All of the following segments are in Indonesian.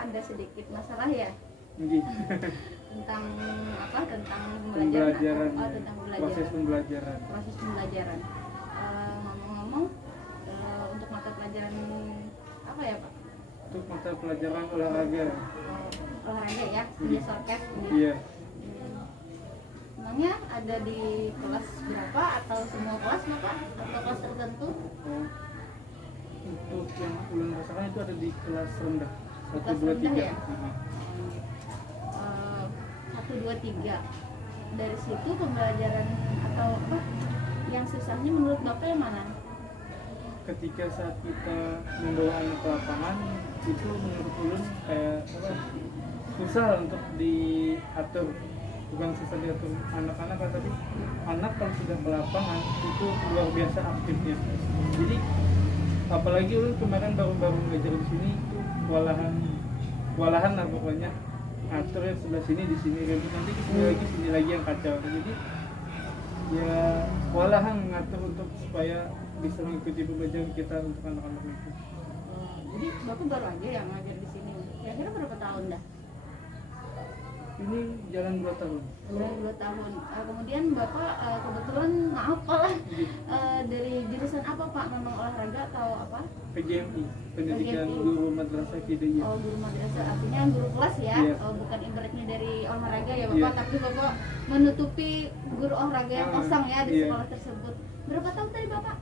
ada sedikit masalah ya Nggih. tentang apa? Tentang Pembelajaran. tentang Proses pembelajaran. Proses pembelajaran. Ngomong-ngomong, untuk mata pelajaran apa ya Pak? Untuk mata pelajaran olahraga. Olahraga ya, punya sorket. Iya. Emangnya ada di kelas berapa atau semua kelas Bapak? Atau kelas tertentu? Oh. Untuk yang ulun rasakan itu ada di kelas rendah. 1, Kelas 2, rendah 3. ya? 1, 2, 3. Dari situ pembelajaran atau apa yang susahnya menurut Bapak yang mana? Ketika saat kita membawa anak ke lapangan itu menurut ulun kayak apa? Susah untuk diatur. Bukan susah diatur anak-anak, tapi anak kalau sudah ke lapangan itu luar biasa aktifnya. Jadi apalagi ulun kemarin baru ngajar di sini itu kewalahan lah pokoknya, ngatur ya sebelah sini di sini nanti sini lagi yang kacau. Jadi ya kewalahan ngatur untuk supaya bisa mengikuti pembelajaran kita untuk anak-anak itu. Jadi Bapak baru aja yang ngajar di sini. Kira-kira berapa tahun dah? Ini jalan 2 tahun. Jalan 2 tahun. Kemudian Bapak kebetulan maaf lah dari jurusan apa Pak? Memang olahraga atau apa? PGMI, Pendidikan PGMI. Guru Madrasah Ibtidaiyah. Oh, guru madrasah, artinya guru kelas ya. Iya. Bukan ibaratnya dari olahraga ya Bapak, Iya. tapi Bapak menutupi guru olahraga yang kosong ya di Iya. sekolah tersebut. Berapa tahun tadi Bapak?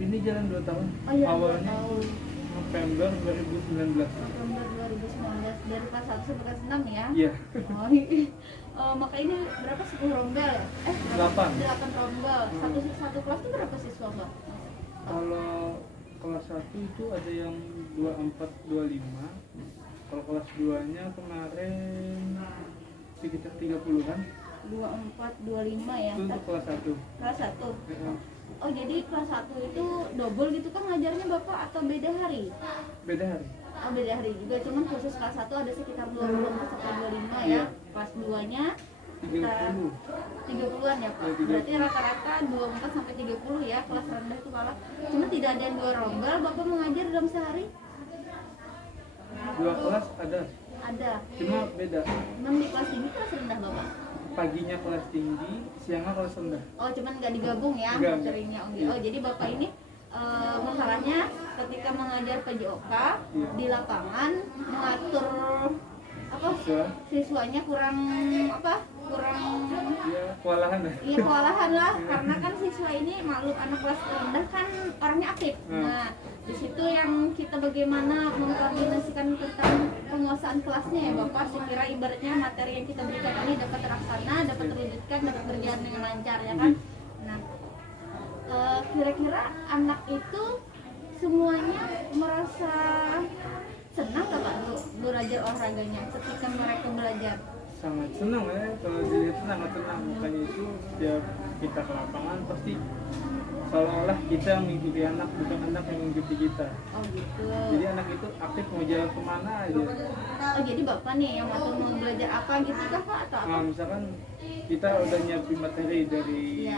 Ini jalan 2 tahun. Oh iya, 2 Awalnya tahun. November 2019. November 2019 dari kelas 1 sampai kelas 6 ya. Iya. Maka ini berapa 10 rombel ya? 8 rombel. Satu kelas itu berapa siswa, Mbak? Kalau kelas 1 itu ada yang 24, 25. Kalau kelas 2-nya kemarin sekitar 30-an. 24, 25 ya. Itu untuk kelas 1. Kelas 1. Ya, Oh, jadi kelas 1 itu double gitu kan ngajarnya Bapak atau beda hari? beda hari. Oh, beda hari juga, cuman khusus kelas 1 ada sekitar 24 sampai 25 ya. Iya. Kelas 2-nya 30. 30-an ya Pak. Ya, 30. Berarti rata-rata 24 sampai 30 ya, kelas rendah itu kalah. Cuma tidak ada yang 2 rombel, Bapak mengajar dalam sehari? 2 kelas ada. Ada. Cuma beda. Memang di kelas tinggi kelas rendah Bapak? Paginya kelas tinggi, siangnya kelas rendah. Oh, cuman nggak digabung ya Enggak. materinya. Iya. Oh, jadi Bapak ini masalahnya ketika mengajar PJOK di lapangan mengatur apa siswanya kurang Ya, kewalahan lah. iya kewalahan lah karena kan siswa ini maklum anak kelas rendah kan orangnya aktif. Nah, di situ yang kita bagaimana mengkoordinasikan tentang penguasaan kelasnya ya Bapak, sekira ibaratnya materi yang kita berikan ini dapat terlaksana, dapat terwujudkan, dapat berjalan dengan lancar ya kan. Nah, kira-kira anak itu semuanya merasa senang nggak Pak belajar olahraganya ketika mereka belajar? Sangat senang ya, kalau dilihat sangat senang. Makanya itu setiap kita ke lapangan pasti seolah-olah kita yang mengikuti anak, bukan anak yang mengikuti kita. Oh gitu. Jadi anak itu aktif mau jalan kemana aja. Oh, jadi Bapak nih yang mau belajar apa gitu kah Pak atau apa? Nah, misalkan kita udah nyiapin materi dari Iya.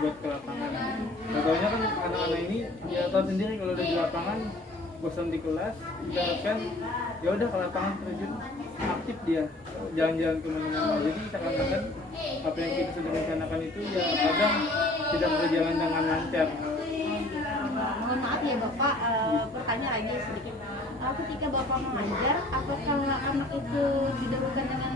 buat ke lapangan. Nah, taunya kan anak-anak ini ya tahu sendiri kalau udah di lapangan bosan di kelas, kita kan ya udah ke lapangan terjun aktif dia jalan-jalan kemana-mana. Jadi seakan-akan apa yang kita sudah rencanakan itu ya kadang tidak berjalan dengan lancar. Mohon maaf ya Bapak, pertanyaan lagi sedikit. Ketika Bapak mengajar, apakah anak itu didahulukan dengan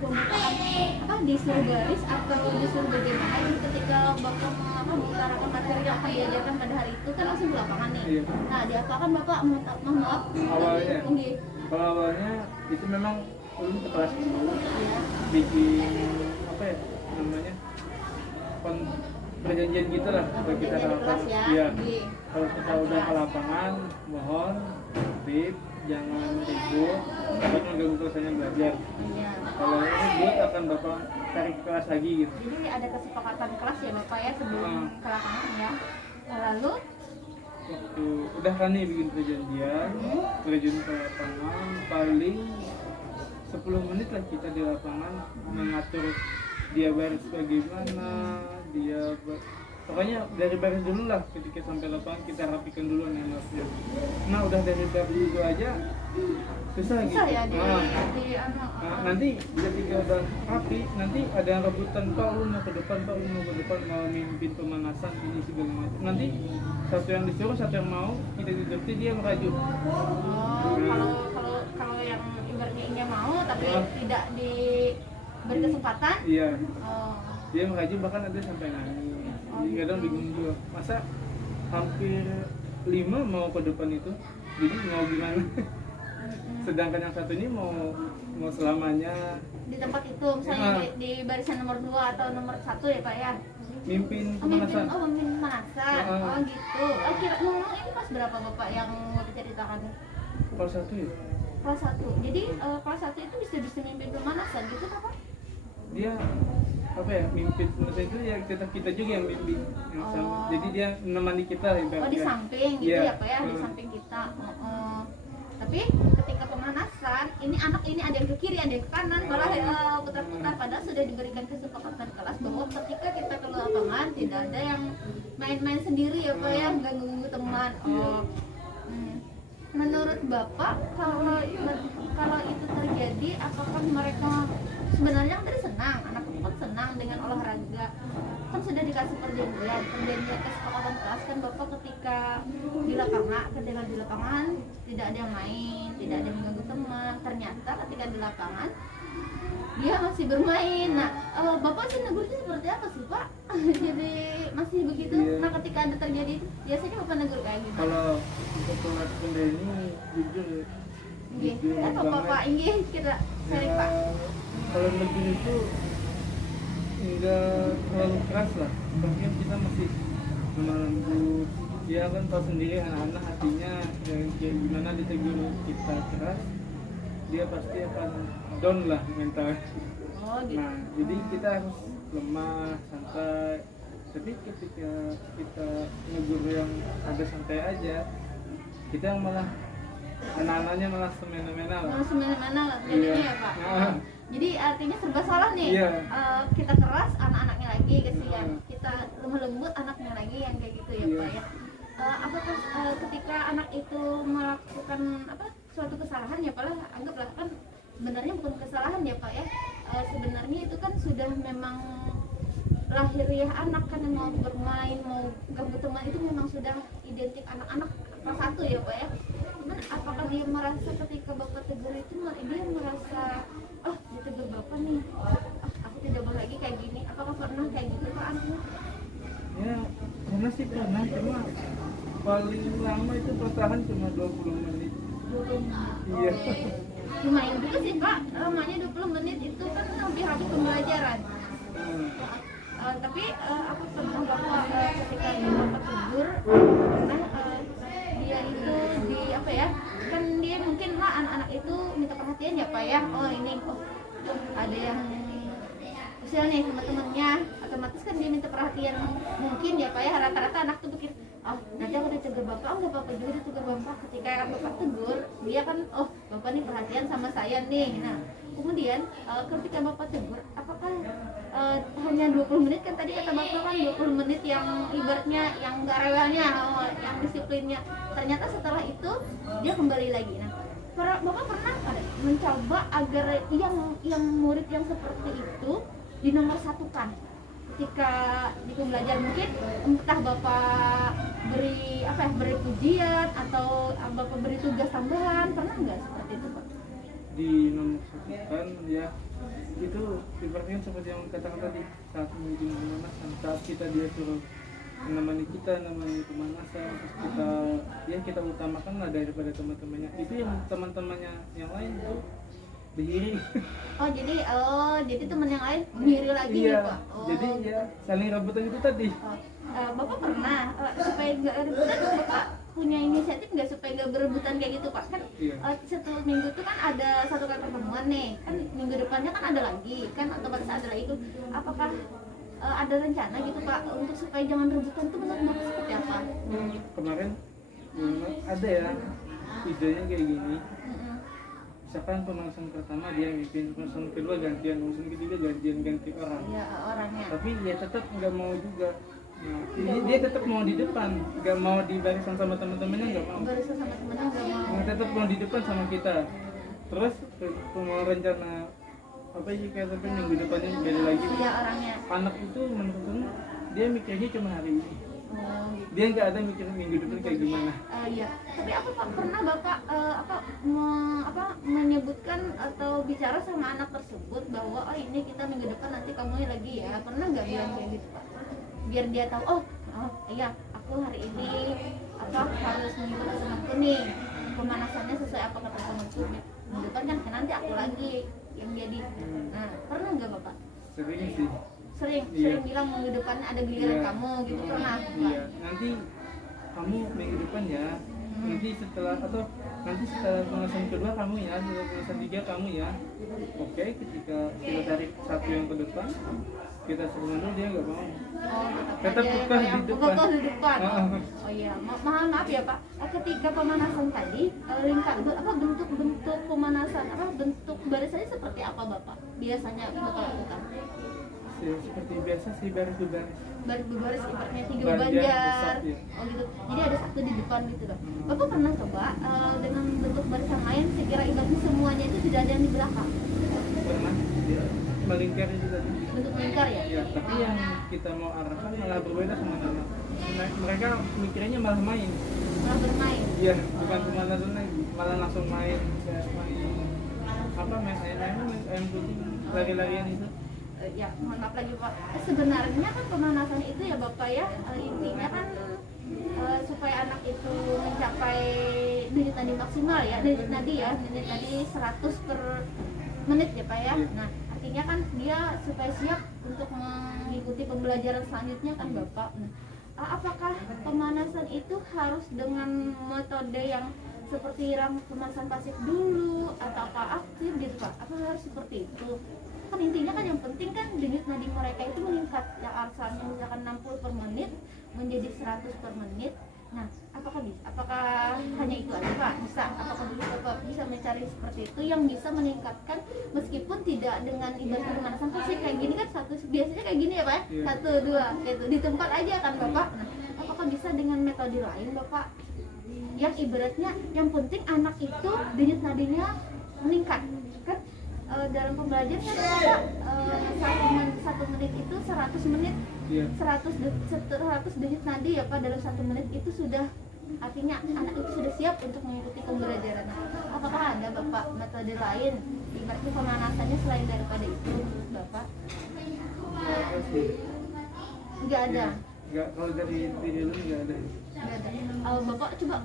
pembukaan disuruh baris atau disuruh bagaimana? Jadi ketika Bapak mengutarakan materi yang akan diajarkan pada hari itu kan langsung di lapangan nih. Iya. Nah, diapakan Bapak? Mohon maaf. Awalnya. Nggih. Kalau awalnya itu memang ulun ke kelas dulu, Iya. bikin apa ya namanya perjanjian gitu lah supaya kita ke Perjanjian di lapangan. kelas ya. Iya. Nggih. Kalau kita udah ke lapangan, mohon tertib, jangan ribut, jangan mengganggu kelasnya belajar. Iya. Kalau ribut akan bapak tarik ke kelas lagi gitu. Jadi ada kesepakatan kelas ya Bapak ya sebelum ke lapangan ya. Lalu Waktu udah kan nih bikin perjanjian, terjun ke lapangan paling 10 menit lah kita di lapangan mengatur dia baris bagaimana, pokoknya dari baris dulu lah ketika sampai lapangan kita rapikan dulu nih. Nah udah dari bab itu aja susah gitu. Susah ya Nah, di nanti ketika udah rapi, nanti ada yang rebutan, Pak lu mau ke depan, Pak lu mau ke depan, mau mimpin pemanasan ini segala macam. Nanti satu yang disuruh, satu yang mau, kita dituruti, dia merajuk. Kalau yang ibaratnya ingin mau tapi tidak diberi kesempatan. Iya. Oh. Dia merajuk, bahkan ada sampai nangis. Jadi kadang bingung juga. Masa hampir 5 mau ke depan itu, jadi mau gimana? Sedangkan yang satu ini mau selamanya Di tempat itu misalnya di barisan nomor 2 atau nomor 1 ya Pak ya. mimpin Mimpin pemanasan. pemanasan. Oh gitu. Kira ngomong ini kelas berapa Bapak yang mau diceritakan? Kalau satu ya, Kelas 1. Jadi kelas 1 itu bisa mimpin pemanasan gitu Pak? dia apa ya, mimpin pemanasan itu ya kita juga yang mimpin. Jadi dia menemani kita ibaratnya. Oh di samping gitu Iya. ya Pak ya, di samping kita. Tapi ketika pemanasan, ini anak ini ada yang ke kiri, ada yang ke kanan, malah putar-putar. Padahal sudah diberikan kesepakatan kelas bahwa ketika kita ke lapangan tidak ada yang main-main sendiri ya Pak ya, ganggu-ganggu teman. Menurut Bapak kalau itu terjadi, apakah mereka sebenarnya kan tadi senang, anak itu kan senang dengan olahraga, kan sudah dikasih perjanjian kesepakatan kelas kan Bapak ketika di lapangan tidak ada yang main, tidak ada yang mengganggu teman. Ternyata ketika di lapangan dia masih bermain. Nah, Bapak sih negurnya seperti apa sih Pak? Jadi masih begitu. Iya. Nah, ketika ada terjadi itu, biasanya Bapak negur kayak gimana? Kalau untuk kelas rendah ini jujur Apa banget. Bapak ingin kita sharing Pak? Kalau negeri itu enggak terlalu keras lah, tapi kan kita masih lemah lembut. Dia kan tahu sendiri anak-anak hatinya kayak gimana, ditegur kita keras, dia pasti akan down lah mental. Oh gitu. Nah, jadi kita harus lemah, santai. Tapi ketika kita negur yang agak santai aja, kita yang malah anak-anaknya malah semena-mena lah. Semena-mena lah jadinya Iya. ya Pak. Nah. Jadi artinya serba salah nih. Iya. Kita keras, anak-anaknya lagi kesian. Kita lemah lembut, anaknya lagi yang kayak gitu ya Iya. Pak ya. Apakah ketika anak itu melakukan suatu kesalahan ya Pak lah, anggaplah kan sebenarnya bukan kesalahan ya Pak ya. Sebenarnya itu kan sudah memang lahiriah anak kan, yang mau bermain, mau ganggu teman itu memang sudah identik anak-anak kelas 1 ya Pak ya. Cuman apakah dia merasa ketika Bapak tegur itu dia merasa ditegur Bapak nih, aku tidak boleh lagi kayak gini. Apakah pernah kayak gitu Pak anaknya? Ya, karena sih pernah, cuma paling lama itu bertahan cuma 20 menit. Iya. Lumayan juga sih Pak, lamanya 20 menit itu kan lebih habis pembelajaran. Tapi aku pernah Bapak ketika Bapak tegur, pernah dia itu di kan dia mungkin lah anak-anak itu minta perhatian ya Pak ya. Ada yang usil nih sama temennya, otomatis kan dia minta perhatian mungkin ya Pak ya. Rata-rata anak tuh pikir, nanti aku ditegur Bapak, nggak apa-apa juga ditegur Bapak. Ketika Bapak tegur, dia kan Bapak nih perhatian sama saya nih. Nah kemudian ketika Bapak tegur, apakah hanya 20 menit kan tadi kata Bapak kan 20 menit yang ibaratnya yang nggak rewelnya, yang disiplinnya. Ternyata setelah itu dia kembali lagi. Nah Bapak pernah mencoba agar yang murid yang seperti itu dinomorsatukan ketika di pembelajaran, mungkin entah Bapak beri pujian atau Bapak beri tugas tambahan, pernah nggak seperti itu Pak? Di nomor satukan ya, itu ibaratnya seperti yang katakan tadi, saat menuju pemanasan, saat kita dia suruh menemani pemanasan, terus kita utamakan lah daripada teman-temannya. Itu yang teman-temannya yang lain tuh dihiri. Jadi teman yang lain dihiri lagi Iya, Pak. jadi ya saling rebutan itu tadi. Bapak pernah supaya nggak rebutan, Bapak punya inisiatif nggak supaya nggak berebutan kayak gitu Pak? Kan Iya. satu minggu itu kan ada satu kali pertemuan nih, kan minggu depannya kan ada lagi, kan otomatis ada lagi itu. Apakah ada rencana gitu Pak untuk supaya jangan rebutan itu menurut Bapak seperti apa? Kemarin ada ya idenya kayak gini. Misalkan pemanasan pertama dia yang mimpin, pemanasan kedua gantian, pemanasan ketiga ganti orang. Ya orangnya. Tapi dia tetap nggak mau juga. Nah, dia tetap mau di depan, nggak mau di barisan sama teman-temannya, nggak mau. Barisan sama temennya tetap mau di depan sama kita. Terus mau rencana apa sih kayak tapi minggu depannya beda lagi. Iya orangnya. Anak itu menurut dia mikirnya cuma hari ini. Oh, gitu. Dia nggak ada mikir minggu depan kayak gimana. Iya, tapi apa Pak pernah Bapak menyebutkan atau bicara sama anak tersebut bahwa oh ini kita minggu depan nanti kamu lagi ya, pernah nggak bilang kayak gitu Pak? Biar dia tahu oh iya aku hari ini harus mengikuti temanku nih, pemanasannya sesuai apa kata temanku, minggu depan kan nanti aku lagi yang jadi. Nah pernah nggak Bapak? Sering sih. Sering bilang minggu depan ada giliran kamu gitu pernah Pak? Iya, nanti kamu minggu depan ya. Nanti setelah pemanasan kedua kamu ya, setelah pemanasan 3 kamu ya. Oke, ketika kita cari satu yang ke depan, kita suruh dulu dia nggak mau. Oh, Tetap aja kekeh kayak di depan. kekeh di depan. Ah. Oh iya, maaf ya Pak. Ketika pemanasan tadi, bentuk pemanasan bentuk barisannya seperti apa Bapak? Biasanya Bapak lakukan? Ya, seperti biasa sih baris-baris. Baris ibaratnya 3 Banjar, banjar. besar, ya. Oh gitu. Jadi ada satu di depan gitu loh. Bapak pernah coba dengan bentuk barisan lain sekira ibaratnya semuanya itu tidak ada yang di belakang. Pernah melingkar juga. Bentuk melingkar ya? Ya, tapi yang kita mau arahkan malah berbeda sama anak. Mereka mikirnya malah main. Malah bermain. Iya, bukan pemanasan lagi, malah langsung main kayak main ayam putih, lari-larian itu. Ya mohon maaf lagi Pak, sebenarnya kan pemanasan itu ya Bapak ya, intinya kan supaya anak itu mencapai denyut nadi maksimal ya, denyut nadi 100 per menit ya Pak ya. Nah artinya kan dia supaya siap untuk mengikuti pembelajaran selanjutnya kan Bapak. Nah, apakah pemanasan itu harus dengan metode yang seperti pemanasan pasif dulu atau apa aktif gitu Pak? Apa harus seperti itu? Kan intinya kan yang penting kan denyut nadi mereka itu meningkat, yang asalnya misalkan 60 per menit menjadi 100 per menit. Nah apakah bisa? Apakah hanya itu aja Pak? Bisa? Apakah Bapak bisa mencari seperti itu yang bisa meningkatkan meskipun tidak dengan ibarat pemanasan pasif kayak gini kan biasanya kayak gini ya Pak? 1, 2 gitu di tempat aja kan Bapak. Nah apakah bisa dengan metode lain Bapak? Yang ibaratnya yang penting anak itu denyut nadinya meningkat kan? Dalam pembelajaran kan Pak, 1 menit itu 100 menit, 100 denyut nadi ya Pak dalam 1 menit itu sudah artinya anak itu sudah siap untuk mengikuti pembelajaran. Apakah ada Bapak metode lain ibaratnya pemanasannya selain daripada itu menurut Bapak? Nggak ada. Nggak, kalau dari video dulu nggak ada. Nggak ada. Bapak coba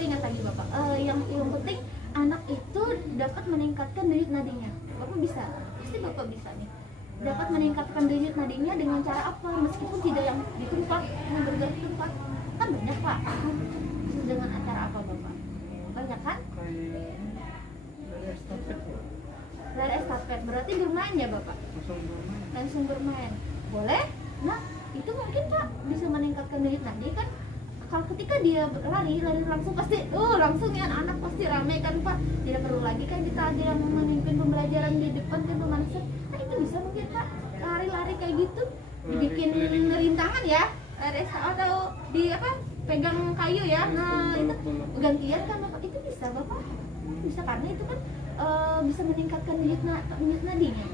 ingat lagi Bapak. Yang penting anak itu dapat meningkatkan denyut nadinya. Bapak bisa, pasti Bapak bisa nih. Dapat meningkatkan denyut nadinya dengan cara apa? Meskipun tidak yang di tempat, yang bergerak di tempat, kan banyak Pak. Dengan acara apa Bapak? Banyak kan? Kayak dari estafet. Dari estafet, berarti bermain ya Bapak? Langsung bermain. Boleh? Nah, itu mungkin Pak bisa meningkatkan denyut nadi kan? Kalau ketika dia lari langsung pasti langsung ya anak pasti ramai kan Pak, tidak perlu lagi kan kita ada yang memimpin pembelajaran di depan kan pemanasan. Nah itu bisa mungkin Pak lari-lari kayak gitu dibikin rintangan ya atau di pegang kayu ya. Nah itu gantian kan Bapak, itu bisa Bapak bisa karena itu kan bisa meningkatkan denyut nadinya.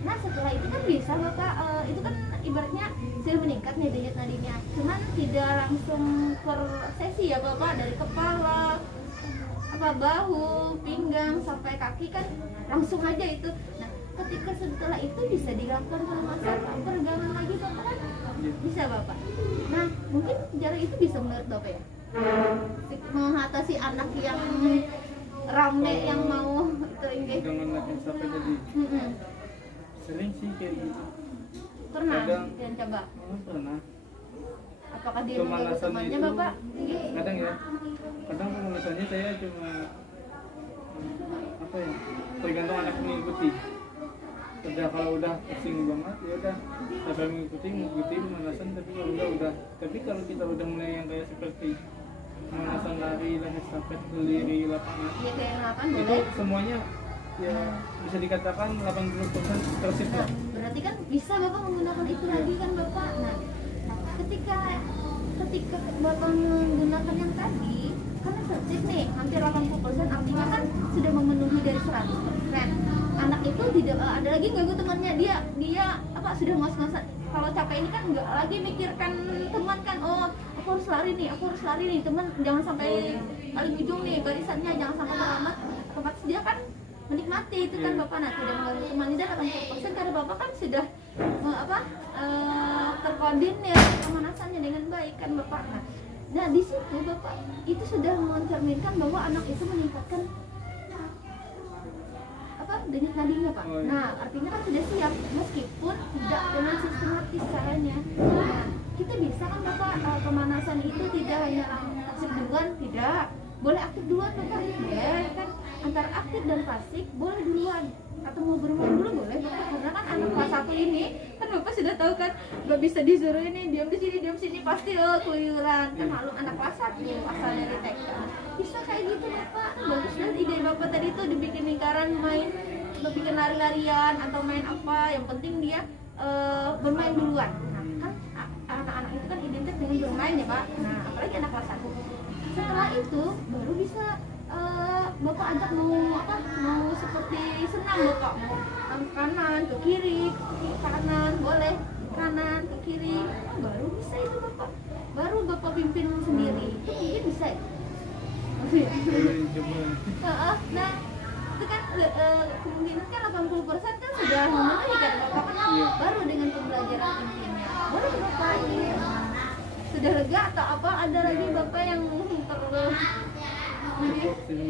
Nah setelah itu kan bisa Bapak itu kan ibaratnya sudah meningkat nih denyut nadinya, cuman tidak langsung per sesi ya Bapak, dari kepala bahu, pinggang sampai kaki kan langsung aja itu. Nah ketika setelah itu bisa dilakukan peregangan lagi Bapak kan bisa Bapak. Nah mungkin cara itu bisa menurut Bapak ya mengatasi anak yang rame yang mau itu enggak dengan latihan sampai jadi sering sih kayak gitu. Pernah Kadang, dan coba pernah. apakah dia mengganggu temannya itu, Bapak? Kadang pemanasannya saya cuma tergantung anak mengikuti. Kalau udah pusing banget ya udah sampai mengikuti pemanasan, tapi kalau udah tapi kalau kita udah mulai yang kayak seperti pemanasan lari dan estafet keliling lapangan, Iya kayak lapangan itu boleh. semuanya ya bisa dikatakan 80% tertib Nah, lah. berarti kan bisa Bapak menggunakan itu lagi kan Bapak. Nah, ketika Bapak menggunakan yang tadi karena tertib hampir 80%, artinya kan sudah memenuhi dari 100%. Anak itu tidak ada lagi ganggu temannya, dia apa sudah ngos-ngosan. Kalau capek ini kan nggak lagi mikirkan teman kan, oh aku harus lari nih, teman jangan sampai paling ujung nih barisannya, jangan sampai terlambat. Otomatis dia kan menikmati itu kan bapak, nah tidak mengganggu teman. Dan 80% karena bapak kan sudah terkoordinir pemanasannya dengan baik kan bapak. Nah di situ bapak itu sudah mencerminkan bahwa anak itu meningkatkan denyut nadinya pak. Nah artinya kan sudah siap, meskipun tidak dengan sistematis caranya. Nah, kita bisa kan bapak pemanasan itu tidak hanya aktif duluan, tidak boleh aktif duluan bapak, boleh kan antara aktif dan pasif boleh duluan, atau mau bermain dulu boleh bapak, karena kan anak kelas 1 ini kan bapak sudah tahu kan nggak bisa disuruh ini diam di sini pasti keluyuran kan, maklum anak kelas 1 asal dari TK bisa kayak gitu bapak. Bagus banget ide bapak tadi tuh dibikin lingkaran main, bikin lari-larian atau main apa, yang penting dia bermain duluan. Nah kan anak-anak itu kan identik dengan bermain ya pak, nah apalagi anak kelas 1. Setelah itu baru bisa bapak ajak mau seperti senam bapak, mau kanan ke kiri, kanan boleh, kanan ke kiri, baru bisa itu bapak, baru bapak pimpin sendiri, itu mungkin bisa ya. Nah itu kan kemungkinan kan 80% kan sudah memenuhi kan bapak kan, baru dengan pembelajaran intinya boleh bapak ini sudah lega atau apa, ada lagi bapak yang perlu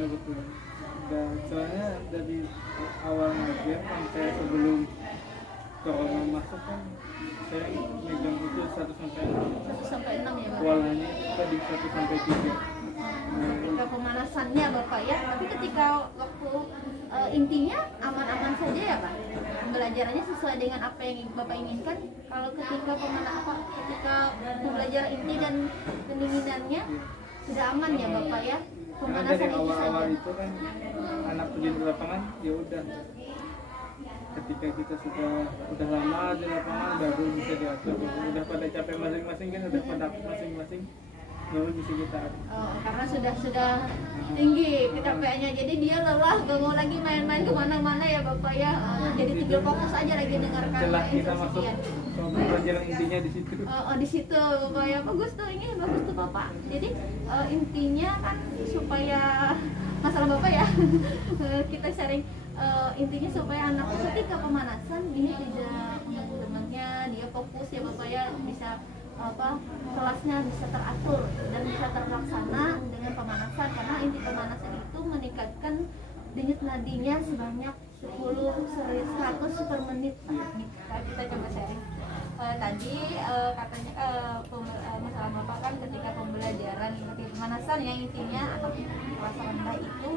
betul. Dan soalnya dari awal ngajar sampai sebelum corona masuk kan saya megang itu 1 sampai 6 ya bapak. Walanya tadi 1 sampai 3. Ketika pemanasannya bapak ya, tapi ketika waktu intinya aman-aman saja ya pak, pembelajarannya sesuai dengan apa yang bapak inginkan. Kalau ketika ketika pembelajaran inti dan pendinginannya sudah aman ya bapak ya, pemanasan dari itu awal-awal saja. itu kan anak terjun di lapangan ya udah, ketika kita udah lama di lapangan baru bisa diatur, udah pada capek masing-masing kan, udah pada masing-masing baru bisa kita atur. Karena sudah tinggi kecapeannya, jadi dia lelah, gak mau lagi main-main kemana-mana ya bapak ya. Jadi tinggal fokus aja lagi dengarkan Setelah kita masuk instruksinya. pelajaran intinya di situ. Di situ bapak ya, bagus tuh, ini bagus tuh bapak. Jadi intinya kan supaya masalah bapak ya kita sharing, intinya supaya anak ketika pemanasan ini tidak mengganggu temannya, dia fokus ya bapak ya, bisa kelasnya bisa teratur dan bisa terlaksana dengan pemanasan, karena inti pemanasan itu meningkatkan denyut nadinya sebanyak 100 per menit. Kita coba sharing. Tadi katanya masalah bapak kan ketika pembelajaran pemanasan yang intinya anak kelas rendah itu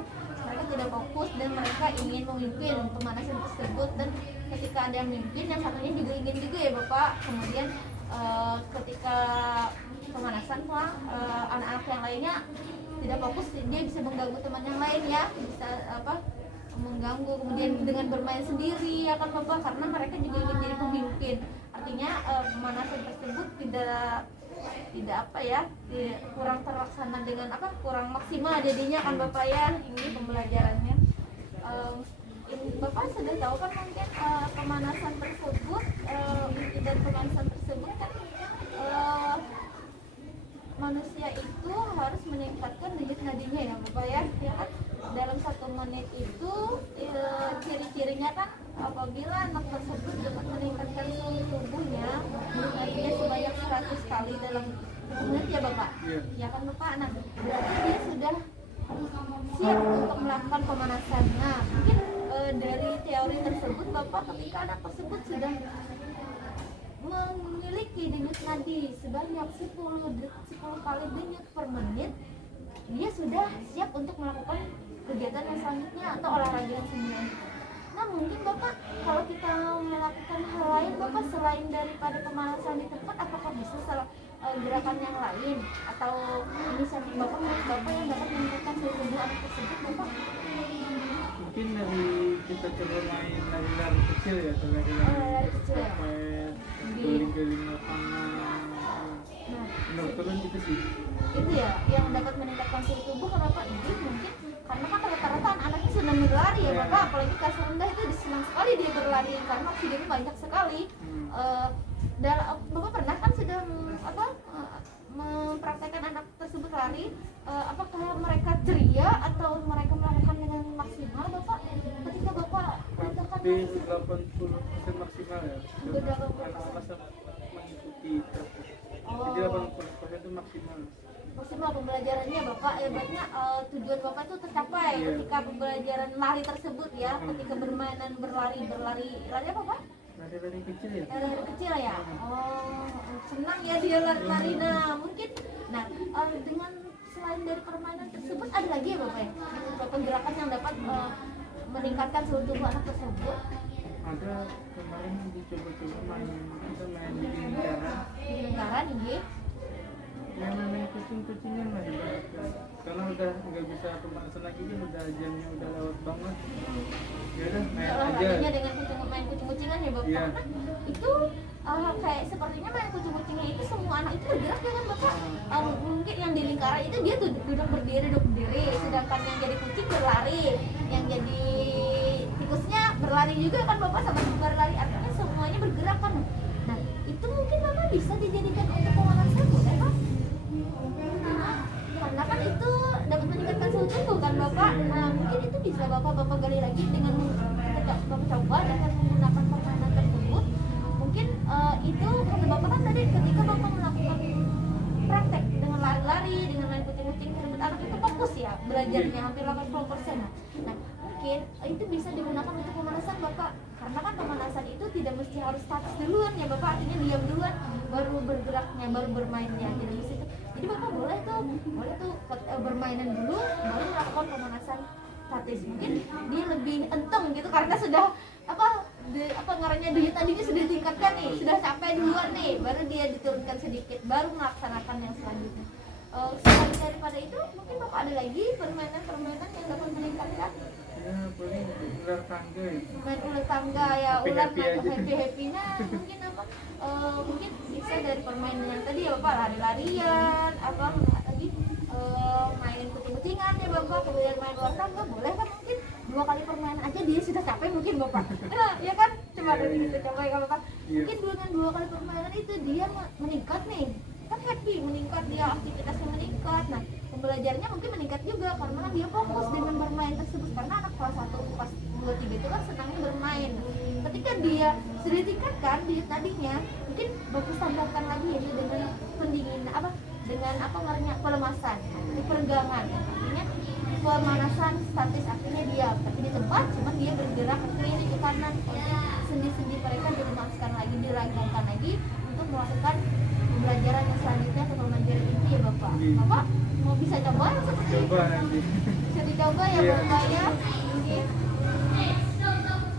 mereka tidak fokus dan mereka ingin memimpin pemanasan tersebut, dan ketika ada yang memimpin yang satunya juga ingin juga ya bapak, kemudian ketika pemanasan anak-anak yang lainnya tidak fokus, dia bisa mengganggu teman yang lain ya, bisa mengganggu, kemudian dengan bermain sendiri ya kan bapak, karena mereka juga ingin jadi pemimpin. Artinya pemanasan tersebut tidak kurang terlaksana dengan kurang maksimal jadinya kan bapak ya, ini pembelajarannya. Bapak sudah tahu kan mungkin pemanasan tersebut, inti dari pemanasan tersebut kan manusia itu harus meningkatkan denyut nadinya ya bapak ya, kan dalam 1 menit itu ciri-cirinya kan apabila anak tersebut dapat meningkatkan suhu tubuhnya denyut nadinya sebanyak 100 kali dalam 1 menit ya bapak, ya kan bapak. Nah berarti dia sudah siap untuk melakukan pemanasan. Nah mungkin dari teori tersebut bapak, ketika anak tersebut sudah memiliki denyut nadi sebanyak 10 kali denyut per menit, dia sudah siap untuk melakukan kegiatan yang selanjutnya atau olahraga yang selanjutnya. Nah mungkin bapak, kalau kita melakukan hal lain bapak selain daripada pemanasan di tempat, apakah bisa gerakan yang lain atau inisiatif bapak menurut bapak yang dapat meningkatkan suhu tubuh anak tersebut bapak? Mungkin dari kita coba main lari-lari kecil ya, lari kecil ya, keliling-keliling lapangan. Nah turun gitu sih. itu ya yang dapat meningkatkan suhu tubuh kenapa ini subsidinya banyak sekali. Bapak pernah kan sudah mempraktekkan anak tersebut lari, apakah mereka ceria atau mereka melakukan dengan maksimal Bapak ketika Bapak perintahkan? Di 80% maksimal ya. Udah Anak-anak mengikuti tersebut. Jadi 80% itu maksimal. Maksimal pembelajarannya Bapak, hebatnya tujuan Bapak itu tercapai ketika pembelajaran lari tersebut ya, ketika bermainan berlari apa Pak? Lari kecil ya. Lari kecil ya. Oh, senang ya dia lari. Nah mungkin, dengan selain dari permainan tersebut ada lagi ya Bapak ya, beberapa gerakan yang dapat meningkatkan suhu tubuh anak tersebut. Ada kemarin dicoba-coba main di lingkaran Ini yang main kucing-kucingan lah ya. Karena udah nggak bisa pemanasan lagi kan, udah jamnya udah lewat banget. Ya udah main aja. Olahraganya dengan main kucing-kucingan ya Bapak. Iya. Itu kayak sepertinya main kucing-kucingan itu semua anak itu bergerak ya kan Bapak. Mungkin yang di lingkaran itu dia tuh duduk berdiri, sedangkan yang jadi kucing berlari, yang jadi tikusnya berlari juga kan Bapak, sama berlari, artinya semuanya bergerak kan. Nah itu mungkin Bapak bisa dijadikan untuk pemanasan boleh Pak? Karena kan itu dapat meningkatkan suhu tubuh kan Bapak. Nah mungkin itu bisa Bapak gali lagi dengan Bapak coba dengan menggunakan permainan tersebut. Mungkin itu kata Bapak kan tadi ketika Bapak melakukan praktek dengan lari-lari, dengan main kucing-kucing tersebut, anak itu fokus ya belajarnya hampir 80%. Nah mungkin itu bisa digunakan untuk pemanasan Bapak, karena kan pemanasan itu tidak mesti harus statis duluan ya Bapak, artinya diam duluan baru bergeraknya, baru bermainnya. Jadi Bapak boleh tuh bermainan dulu baru melakukan pemanasan statis. Mungkin dia lebih enteng gitu karena sudah ngarannya daya tadinya sudah ditingkatkan nih, sudah capek duluan nih, baru dia diturunkan sedikit, baru melaksanakan yang selanjutnya. Selain daripada itu mungkin Bapak ada lagi permainan yang dapat meningkatkan? Ya paling ular tangga ya. Main ular tangga ya, ular happy-nya mungkin mungkin bisa dari permainan yang tadi ya Bapak, lari-larian, lagi main kucing-kucingan ya Bapak, kemudian main ular tangga, boleh kan mungkin 2 kali permainan aja dia sudah capek mungkin Bapak. Ya kan, coba kita coba ya Bapak. Mungkin dengan 2 kali permainan itu dia meningkat nih, kan happy, meningkat, dia aktivitasnya meningkat. Nah pembelajarannya mungkin meningkat juga karena dia fokus dengan bermain tersebut, karena anak kelas 1, kelas 2, 3 itu kan senangnya bermain. Ketika dia sudah ditingkatkan dia tadinya, mungkin bagus tambahkan lagi ya dengan pendinginan dengan pelemasan, peregangan, artinya pemanasan statis, artinya dia tapi di tempat, cuma dia bergerak ke kiri ke kanan, sendi-sendi mereka dilemaskan lagi, diragangkan lagi untuk melakukan pembelajaran yang selanjutnya atau pembelajaran inti ya Bapak. Bapak mau bisa coba seperti itu? Nanti. Bisa dicoba ya Bapak ya.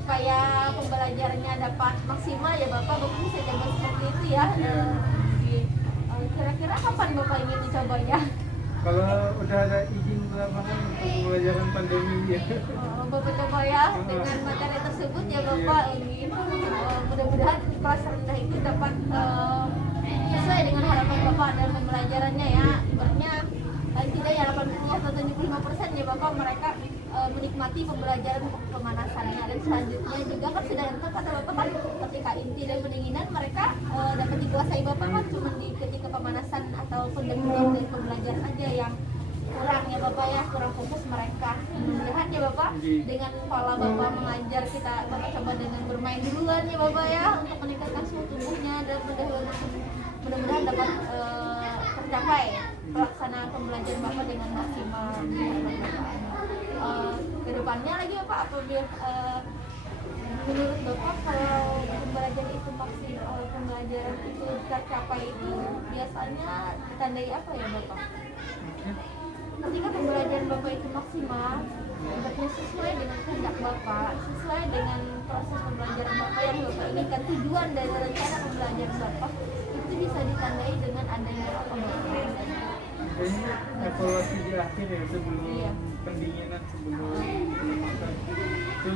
Supaya pembelajarannya dapat maksimal ya Bapak bisa coba seperti itu ya. Kira-kira kapan Bapak ingin dicobanya? Kalau udah ada izin lapangan untuk pembelajaran pandemi ya. Bapak coba ya dengan materi tersebut ya Bapak. Mudah-mudahan kelas rendah itu dapat sesuai dengan harapan Bapak dalam pembelajarannya ya. Ibaratnya tidak ya 80 atau 75% ya Bapak mereka menikmati pembelajaran pemanasannya, dan selanjutnya juga kan sudah entar kata Bapak kan ketika inti dan pendinginan mereka dapat dikuasai Bapak kan cuma di ketika pemanasan atau pendinginan dari pembelajaran aja yang kurang ya Bapak ya, kurang fokus mereka. Mudah-mudahan ya Bapak dengan pola Bapak mengajar kita Bapak coba dengan bermain duluan ya Bapak ya untuk meningkatkan suhu tubuhnya, dan mudah-mudahan dapat tercapai pelaksanaan pembelajaran Bapak dengan maksimal. Kedepannya lagi Bapak apabila menurut Bapak kalau pembelajaran itu maksimal, pembelajaran itu tercapai itu biasanya ditandai apa ya Bapak? Ketika pembelajaran Bapak itu maksimal, berarti sesuai dengan kehendak Bapak, sesuai dengan proses pembelajaran Bapak yang Bapak inginkan, tujuan dari rencana pembelajaran Bapak itu bisa ditandai dengan adanya apa Bapak? Kayaknya evaluasi di akhir ya, sebelum pendinginan, sebelum pelemasan itu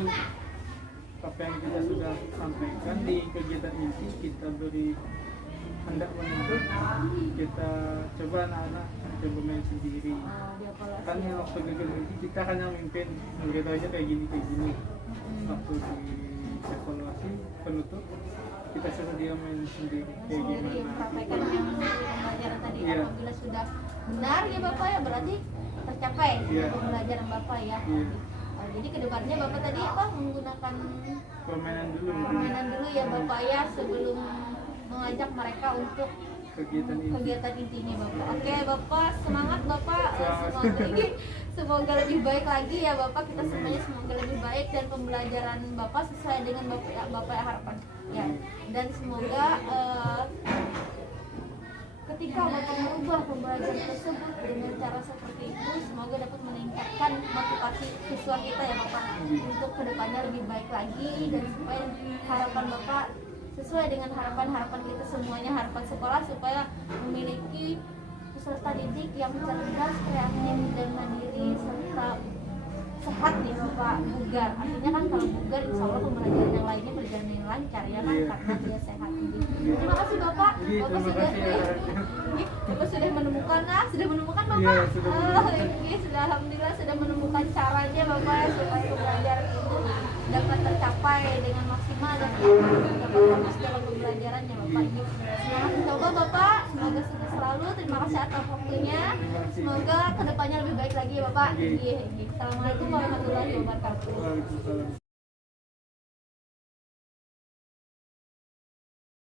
apa yang kita sudah sampaikan di kegiatan inti, kita beri hendak menuntut, kita coba anak-anak coba main sendiri. Kan yang waktu gagal inti kita kan yang mimpin, memberitahu aja kayak gini waktu di evaluasi penutup kita suruh dia main sendiri kayak sendiri gimana. mempraktekkan yang pembelajaran tadi. Iya. Apabila sudah benar ya Bapak ya berarti tercapai Iya. pembelajaran Bapak ya. Iya. Jadi kedepannya Bapak tadi apa menggunakan Permainan dulu mungkin permainan dulu ya Bapak ya sebelum mengajak mereka untuk kegiatan ini. kegiatan intinya Bapak. Oke Bapak, semangat Bapak. Semangat. Semoga lebih baik lagi ya Bapak. Kita semuanya semoga lebih baik dan pembelajaran Bapak sesuai dengan Bapak harapkan. Ya. Dan semoga ketika Bapak merubah pembelajaran tersebut dengan cara seperti itu, semoga dapat meningkatkan motivasi siswa kita ya Bapak untuk kedepannya lebih baik lagi dan supaya harapan Bapak sesuai dengan harapan-harapan kita semuanya, harapan sekolah supaya memiliki peserta didik yang cerdas, kreatif dan mandiri serta sehat nih Bapak, bugar. Artinya kan kalau bugar insya Allah pembelajaran yang lainnya berjalan dengan lancar ya kan, Iya. karena dia sehat. Terima kasih Bapak. Iya, Bapak terima sudah kasih ya. Bapak sudah menemukan sudah menemukan Bapak. Iya, sudah menemukan. Ini sudah alhamdulillah sudah menemukan caranya Bapak supaya pembelajaran itu dapat tercapai dengan maksimal dan dapat fokus dalam pembelajarannya Bapak. Ini semangat mencoba Bapak. Semoga sukses selalu. Terima kasih atas waktunya. Semoga kedepannya lebih baik lagi ya Bapak. Iya. Iya. Assalamualaikum warahmatullahi wabarakatuh. Waalaikumsalam.